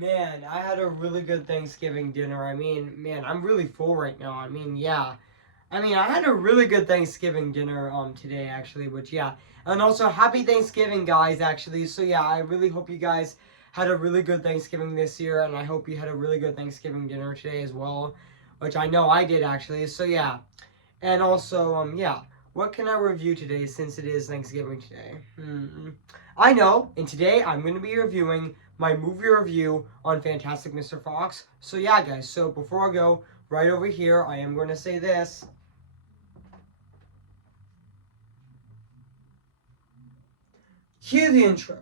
Man, I had a really good Thanksgiving dinner. I mean, man, I'm really full right now. I mean, yeah. I had a really good Thanksgiving dinner today actually, which yeah. And also happy Thanksgiving guys actually. So yeah, I really hope you guys had a really good Thanksgiving this year, and I hope you had a really good Thanksgiving dinner today as well, which I know I did actually. So yeah. And also yeah, what can I review today since it is Thanksgiving today? I know, and today I'm going to be reviewing my movie review on Fantastic Mr. Fox. So yeah, guys. So before I go, right over here, I am going to say this. Cue the intro.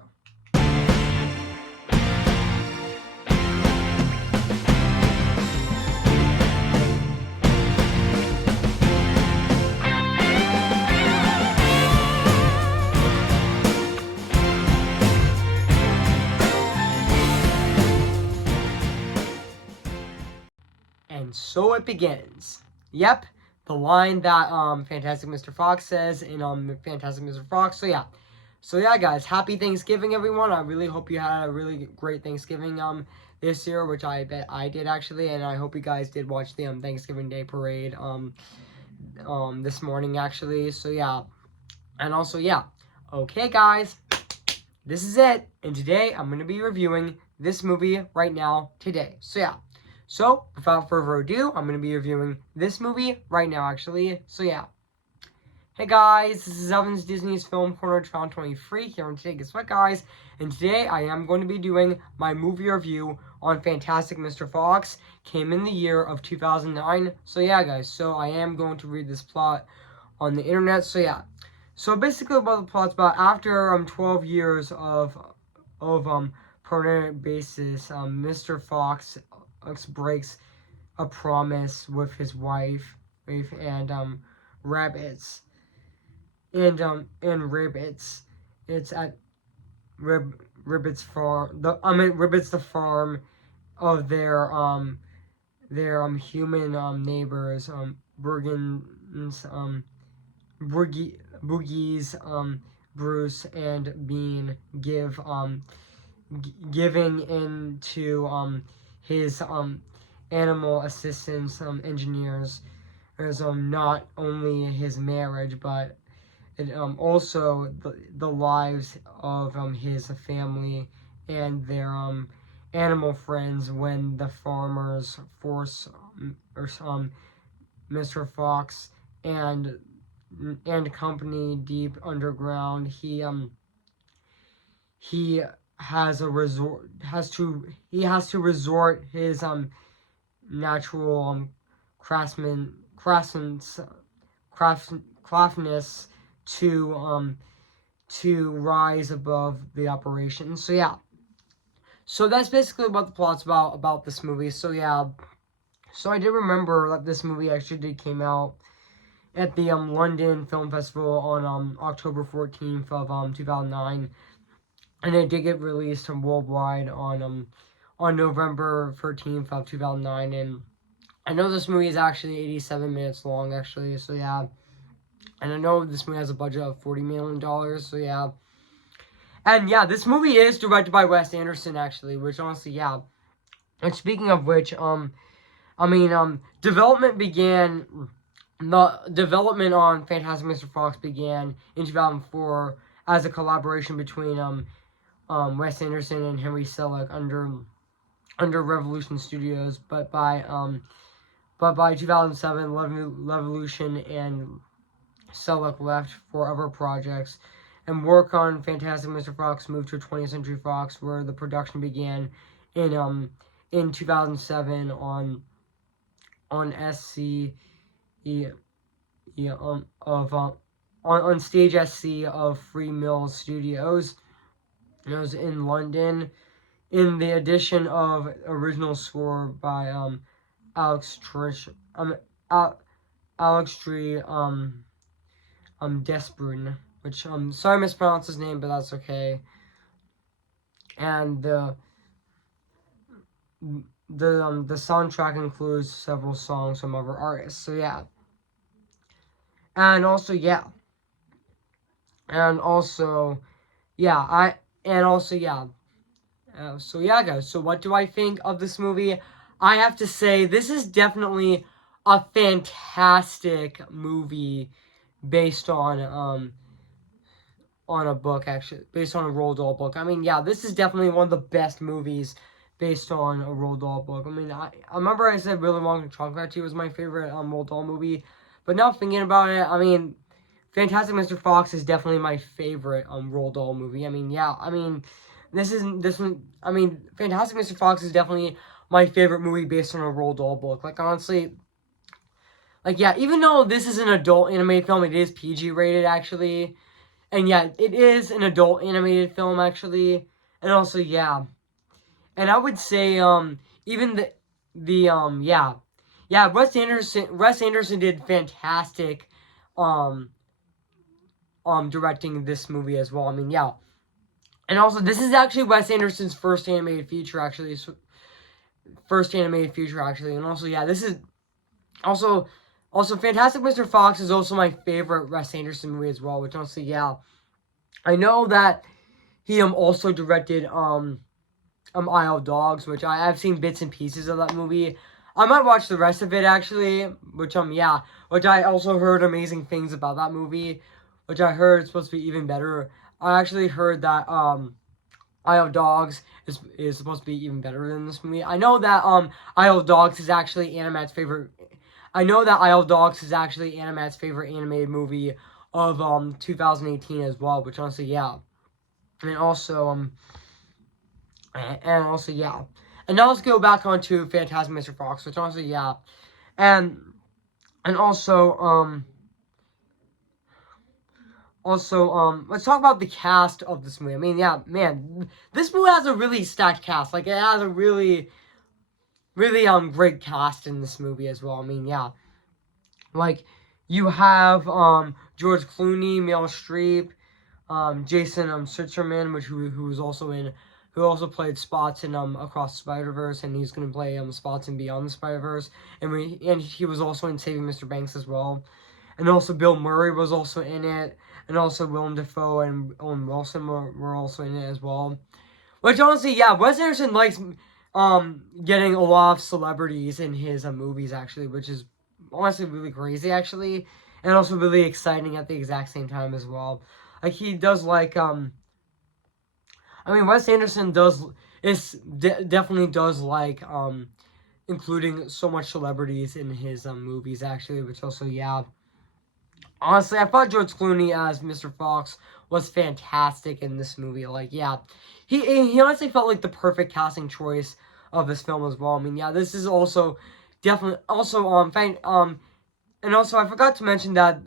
And so it begins. Yep, the line that Fantastic Mr. Fox says in Fantastic Mr. Fox. So yeah, guys, happy Thanksgiving, everyone. I really hope you had a really great Thanksgiving this year, which I bet I did actually, and I hope you guys did watch the Thanksgiving Day parade this morning actually. So yeah, and also yeah, okay, guys, this is it, and today I'm gonna be reviewing this movie right now today. So yeah. So, without further ado, I'm going to be reviewing this movie right now, actually. So, yeah. Hey, guys, this is Evan's Disney's Film Corner 2023 here, and today, guess what, guys? And today, I am going to be doing my movie review on Fantastic Mr. Fox. Came in the year of 2009. So, yeah, guys, so I am going to read this plot on the internet. So, yeah. So, basically, about the plot's about after 12 years of permanent basis, Mr. Fox breaks a promise with his wife and rabbits and ribbits. It's at Ribbits farm. Ribbits the farm of their human neighbors Bergen's Boogies Bruce and Bean giving into his animal assistants engineers as not only his marriage but it, also the lives of his family and their animal friends when the farmers force Mr. Fox and company deep underground. He has to resort his natural craftsman's craftness to rise above the operation. So yeah. So that's basically what the plot's about this movie. So yeah. So I did remember that this movie actually did came out at the London Film Festival on October 14th of 2009, and it did get released worldwide on November 13th of 2009. And I know this movie is actually 87 minutes long actually. So yeah. And I know this movie has a budget of $40 million. So yeah. And yeah, this movie is directed by Wes Anderson actually, which honestly, yeah. And speaking of which, development began. The development on Fantastic Mr. Fox began in 2004 as a collaboration between Wes Anderson and Henry Selick under Revolution Studios, but by 2007, Revolution and Selick left for other projects, and work on Fantastic Mr. Fox moved to 20th Century Fox, where the production began in 2007 on SC on Stage SC of Free Mill Studios. It was in London, in the addition of original score by Alex Trish Alex Tree Desbrun, which sorry I mispronounced his name, but that's okay. And the soundtrack includes several songs from other artists. So yeah. And also yeah. And also yeah, So yeah, guys. So what do I think of this movie? I have to say this is definitely a fantastic movie based on a book, actually, based on a Roald Dahl book. I mean, yeah, this is definitely one of the best movies based on a Roald Dahl book. I mean, I remember I said Willy Wonka and Chocolate Factory was my favorite Roald Dahl movie, but now thinking about it, I mean, Fantastic Mr. Fox is definitely my favorite Roald Dahl movie. I mean, yeah, I mean, this one. I mean, Fantastic Mr. Fox is definitely my favorite movie based on a Roald Dahl book. Like honestly, like yeah, even though this is an adult animated film, it is PG rated actually. And yeah, it is an adult animated film actually. And also yeah. And I would say even the yeah. Yeah, Wes Anderson did fantastic um directing this movie as well. I mean, yeah. And also this is actually Wes Anderson's first animated feature actually. First animated feature actually. And also yeah, this is also Fantastic Mr. Fox is also my favorite Wes Anderson movie as well, which also yeah. I know that he also directed Isle of Dogs, which I've seen bits and pieces of that movie. I might watch the rest of it actually, which yeah, which I also heard amazing things about that movie, which I heard it's supposed to be even better. I actually heard that Isle of Dogs is supposed to be even better than this movie. I know that Isle of Dogs is actually Animat's favorite. I know that Isle of Dogs is actually Animat's favorite animated movie of 2018 as well, which honestly yeah. And also yeah. And now let's go back onto Fantastic Mr. Fox, which honestly yeah. And and let's talk about the cast of this movie. I mean, yeah, man, this movie has a really stacked cast. Like it has a really great cast in this movie as well. I mean, yeah. Like you have George Clooney, Meryl Streep, Jason Sitterman, who was also in who also played Spots in Across the Spider-Verse, and he's gonna play Spots in Beyond the Spider-Verse, and he was also in Saving Mr. Banks as well, and also Bill Murray was also in it, and also Willem Dafoe and Owen Wilson were also in it as well. Which honestly, yeah, Wes Anderson likes getting a lot of celebrities in his movies actually, which is honestly really crazy actually, and also really exciting at the exact same time as well. Like he does like I mean Wes Anderson definitely does like including so much celebrities in his movies actually, which also yeah. Honestly, I thought George Clooney as Mr. Fox was fantastic in this movie. Like, yeah, he honestly felt like the perfect casting choice of this film as well. I mean, yeah, this is also definitely also and also I forgot to mention that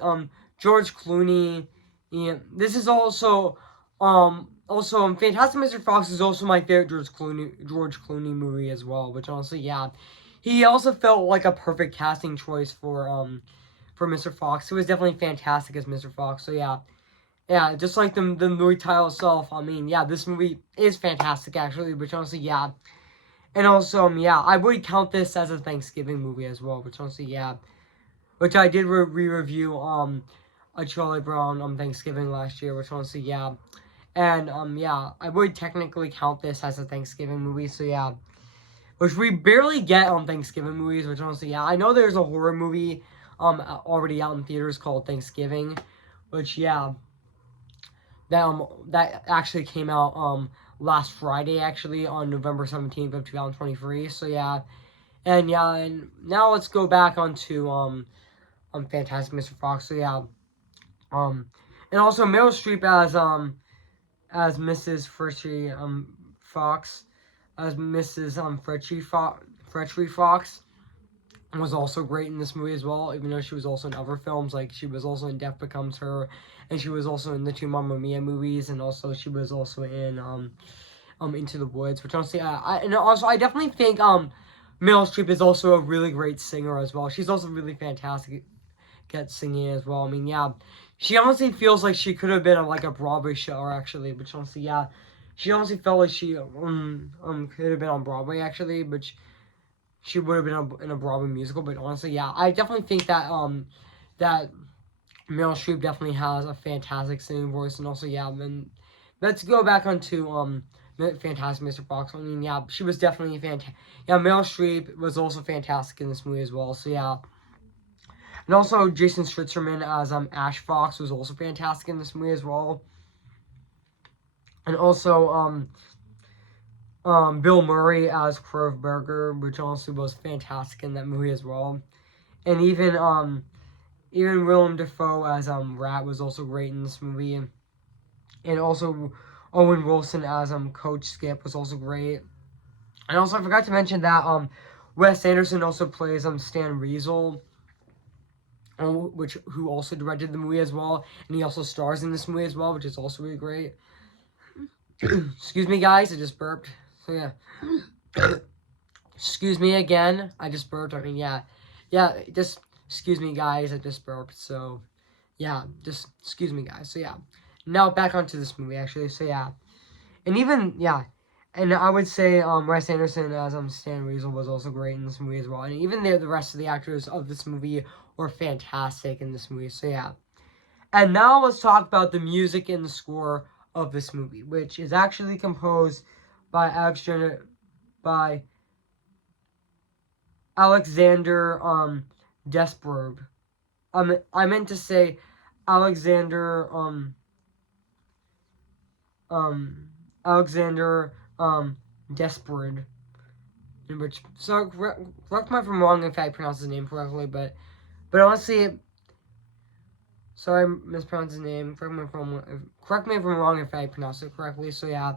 George Clooney. Yeah, this is also Fantastic Mr. Fox is also my favorite George Clooney movie as well. Which honestly, yeah, he also felt like a perfect casting choice for Mr. Fox. He was definitely fantastic as Mr. Fox. So yeah, yeah, just like the movie title itself. I mean, yeah, this movie is fantastic actually. Which honestly, yeah, and also yeah, I would count this as a Thanksgiving movie as well. Which honestly, yeah, which I did re-review a Charlie Brown Thanksgiving last year. Which honestly, yeah, and yeah, I would technically count this as a Thanksgiving movie. So yeah. Which we barely get on Thanksgiving movies, which honestly, yeah, I know there's a horror movie already out in theaters called Thanksgiving, which yeah, that actually came out last Friday actually on November 17th of 2023. So yeah, and yeah, and now let's go back onto Fantastic Mr. Fox. So yeah, um and also Meryl Streep as Mrs. Fretchy Fox, as Mrs. Fretchy Fox was also great in this movie as well, even though she was also in other films. Like she was also in Death Becomes Her, and she was also in the two Mamma Mia movies, and also she was also in Into the Woods, which honestly and also I definitely think Meryl Streep is also a really great singer as well. She's also really fantastic at singing as well. I mean, yeah, she honestly feels like she could have been on like a Broadway show actually, which honestly, yeah, she honestly felt like she could have been on Broadway actually, but she would have been in a Broadway musical. But honestly, yeah, I definitely think that that Meryl Streep definitely has a fantastic singing voice, and also yeah, then let's go back onto Fantastic Mr. Fox. I mean, yeah, she was definitely fantastic. Yeah, Meryl Streep was also fantastic in this movie as well. So yeah, and also Jason Schwartzman as Ash Fox was also fantastic in this movie as well. And also Bill Murray as Crove Burger, which also was fantastic in that movie as well. And even Willem Dafoe as Rat was also great in this movie. And also Owen Wilson as Coach Skip was also great. And also I forgot to mention that Wes Anderson also plays Stan Riesel, who also directed the movie as well, and he also stars in this movie as well, which is also really great. Excuse me, guys, I just burped. So yeah. Excuse me again. I just burped. I mean, yeah, just excuse me, guys. I just burped. So yeah, just excuse me, guys. So yeah. Now back onto this movie, actually. So yeah, and even yeah, and I would say Wes Anderson as Stan Riesel was also great in this movie as well, and even the rest of the actors of this movie were fantastic in this movie. So yeah, and now let's talk about the music and the score of this movie, which is actually composed by Alexander Despard. I meant to say Alexander Alexander Despard. Which, so correct me if I'm wrong if I pronounce his name correctly, but honestly, sorry I mispronounced his name. Correct me if I'm wrong if I pronounce it correctly. So yeah,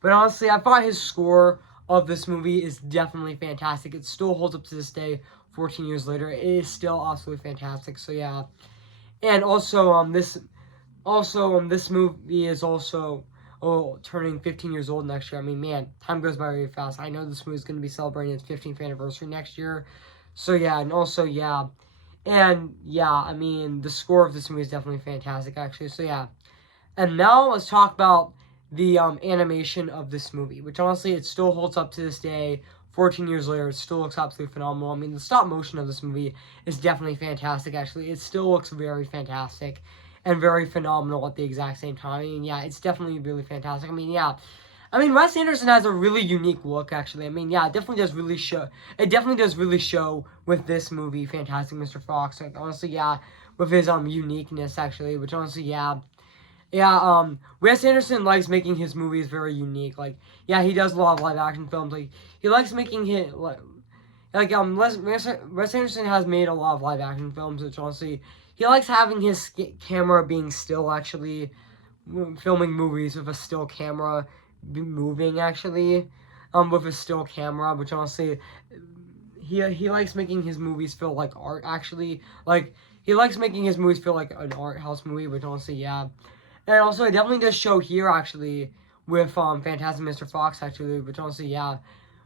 but honestly, I thought his score of this movie is definitely fantastic. It still holds up to this day, 14 years later. It is still absolutely fantastic. So yeah, and also this movie is also turning 15 years old next year. I mean, man, time goes by really fast. I know this movie is going to be celebrating its 15th anniversary next year. So yeah, and also yeah, and yeah, I mean the score of this movie is definitely fantastic actually. So yeah, and now let's talk about the animation of this movie, which honestly it still holds up to this day. 14 years later, it still looks absolutely phenomenal. I mean, the stop motion of this movie is definitely fantastic, actually. It still looks very fantastic and very phenomenal at the exact same time. I mean, yeah, it's definitely really fantastic. I mean, yeah. I mean, Wes Anderson has a really unique look, actually. I mean, yeah, it definitely does really show. It definitely does really show with this movie, Fantastic Mr. Fox. Like, honestly, yeah, with his uniqueness, actually, which honestly, yeah. Yeah, Wes Anderson likes making his movies very unique. Like, yeah, he does a lot of live action films. Like, he likes making it Wes Anderson has made a lot of live action films, which honestly, he likes having his camera being still, actually, filming movies with a still camera, moving, actually, with a still camera, which honestly, he likes making his movies feel like art, actually. Like, he likes making his movies feel like an art house movie, which honestly, yeah. And also, it definitely does show here, actually, with Fantastic Mr. Fox, actually, which honestly, yeah,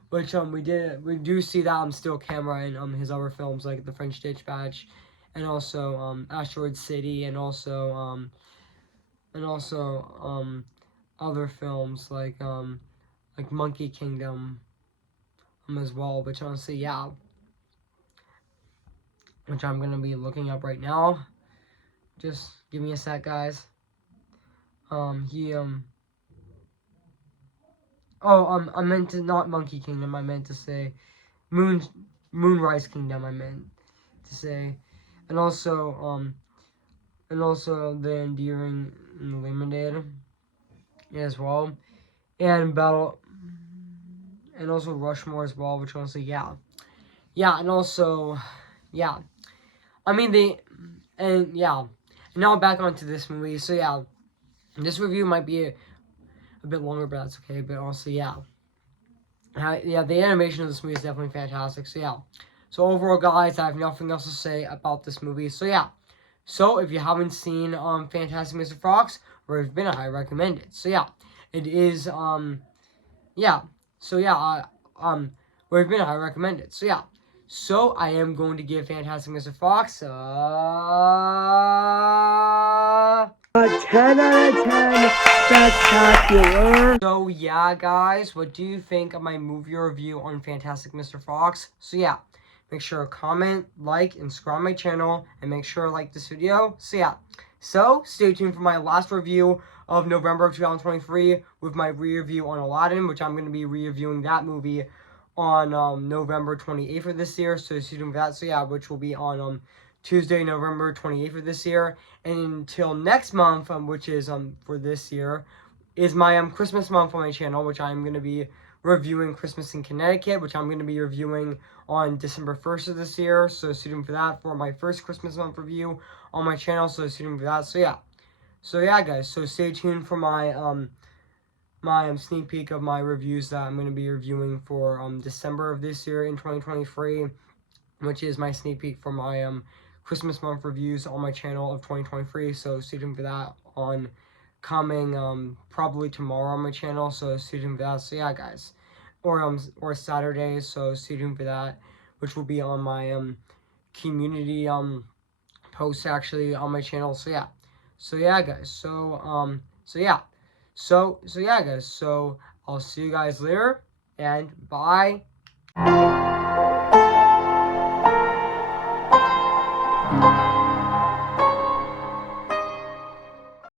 which we do see that still camera in his other films like The French Dispatch, and also Asteroid City, and also other films like Monkey Kingdom as well, which honestly, yeah, which I'm gonna be looking up right now. Just give me a sec, guys. I meant to, not Monkey Kingdom, I meant to say Moonrise Kingdom, I meant to say. And also The Endearing Limited as well. And and also Rushmore as well, which honestly, yeah. Yeah, and also, yeah. I mean, yeah. Now back onto this movie. So yeah, this review might be a bit longer, but that's okay. But also, yeah. Yeah, the animation of this movie is definitely fantastic. So yeah. So overall, guys, I have nothing else to say about this movie. So yeah. So if you haven't seen Fantastic Mr. Fox, or have been, I recommend it. So yeah, it is yeah. So yeah, where have been, I recommend it. So yeah. So I am going to give Fantastic Mr. Fox a 10 out of 10 spectacular. So yeah, guys, what do you think of my movie review on Fantastic Mr. Fox? So yeah, make sure to comment, like, and subscribe my channel, and make sure to like this video. So yeah, so stay tuned for my last review of November of 2023 with my re-review on Aladdin, which I'm going to be re-reviewing that movie on November 28th of this year. So stay tuned for that. So yeah, which will be on Tuesday, November 28th of this year. And until next month, which is for this year, is my Christmas month on my channel, which I'm going to be reviewing Christmas in Connecticut, which I'm going to be reviewing on December 1st of this year. So stay tuned for that for my first Christmas month review on my channel. So stay tuned for that. So yeah, guys. So stay tuned for my sneak peek of my reviews that I'm going to be reviewing for December of this year in 2023, which is my sneak peek for my Christmas month reviews on my channel of 2023. So stay tuned for that on coming probably tomorrow on my channel. So stay tuned for that. So yeah, guys, or Saturday. So stay tuned for that, which will be on my community post actually on my channel. So yeah, guys. So yeah, guys. So I'll see you guys later, and bye.